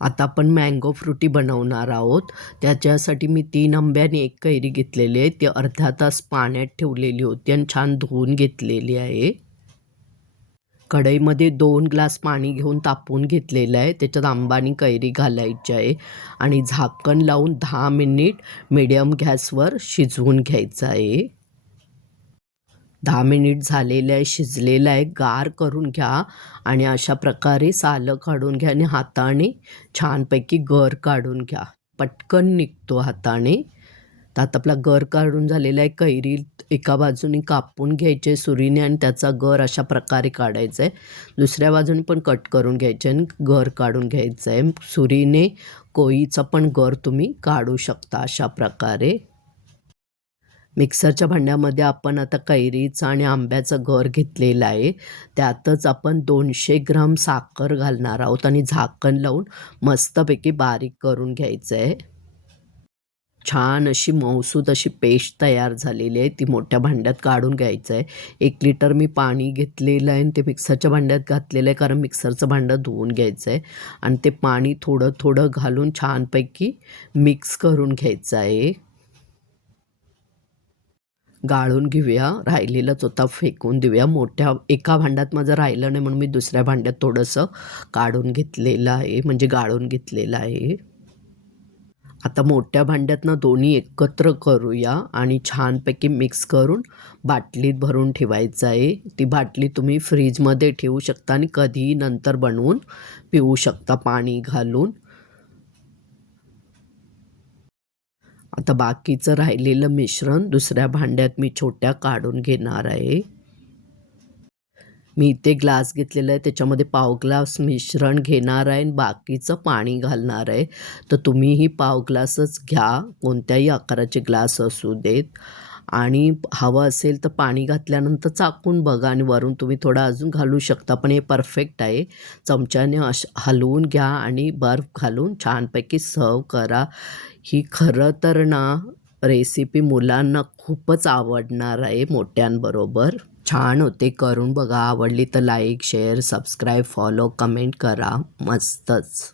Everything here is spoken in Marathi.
आता आपण मँगो फ्रुटी बनवणार आहोत. त्याच्यासाठी मी 3 आंबे आणि 1 कैरी घेतलेली आहे. ती अर्धा तास पाण्यात ठेवलेली होती आणि छान धुवून घेतलेली आहे. कढईमध्ये 2 ग्लास पाणी घेऊन तापवून घेतलेलं आहे. त्याच्यात आंबा आणि कैरी घालायची आहे आणि झाकण लावून 10 मिनिट मीडियम गॅसवर शिजवून घ्यायचं आहे. 10 मिनिट झालेलं आहे, शिजलेलं आहे. गार करून घ्या आणि अशा प्रकारे सालं काढून घ्या आणि हाताने छानपैकी गर काढून घ्या. पटकन निघतो हाताने. तर आता आपला गर काढून झालेला आहे. कैरी एका बाजूने कापून घ्यायचे सुरीने आणि त्याचा गर अशा प्रकारे काढायचा आहे. दुसऱ्या बाजूने पण कट करून घ्यायचे आणि गर काढून घ्यायचं आहे. सुरीने कोळीचा पण गर तुम्ही काढू शकता अशा प्रकारे. मिक्सरच्या भांड्यामध्ये आपण आता कैरीचं आणि आंब्याचं गर घेतलेलं आहे. त्यातच आपण 200 ग्राम साखर घालणार आहोत आणि झाकण लावून मस्तपैकी बारीक करून घ्यायचं आहे. छान अशी मऊसूत अशी पेस्ट तयार झालेली आहे. ती मोठ्या भांड्यात काढून घ्यायचं आहे. 1 लिटर मी पाणी घेतलेलं आहे आणि ते मिक्सरच्या भांड्यात घातलेलं आहे, कारण मिक्सरचं भांडं धुवून घ्यायचं आहे आणि ते पाणी थोडं थोडं घालून छानपैकी मिक्स करून घ्यायचं आहे. गाळून घेऊया, राहिलेलाच होता फेकून देऊया. एका भांड्यात माझं राहिलं नाही म्हणून मी दुसऱ्या भांड्यात थोडंसं काढून घेतलेलं आहे, म्हणजे गाळून घेतलेलं आहे. आता मोठ्या भांड्यातनं दोन्ही एकत्र करूया आणि छानपैकी मिक्स करून बाटलीत भरून ठेवायचं आहे. ती बाटली तुम्ही फ्रीजमध्ये ठेवू शकता आणि कधीही नंतर बनवून पिऊ शकता पाणी घालून. आता बाकीचं राहिलेलं मिश्रण दुसऱ्या भांड्यात मी छोट्या काढून घेणार आहे. मी इथे ग्लास घेतलेला आहे, त्याच्यामध्ये पाव ग्लास मिश्रण घेणार आहे आणि बाकीचं पाणी घालणार आहे. तर तुम्हीही पाव ग्लासच घ्या, कोणत्याही आकाराचे ग्लास असू देत. आणि हवं असेल तर पाणी घातल्यानंतर चाकून बघा आणि वरून तुम्ही थोडं अजून घालू शकता, पण हे परफेक्ट आहे. चमच्याने हलवून घ्या आणि बर्फ घालून छानपैकी सर्व करा. ही खरं तर ना रेसिपी मुलांना खूपच आवडणार आहे मोठ्यांबरोबर. छान होते, करून बघा. आवडली तर like, share, subscribe, follow, comment करा. मस्तच.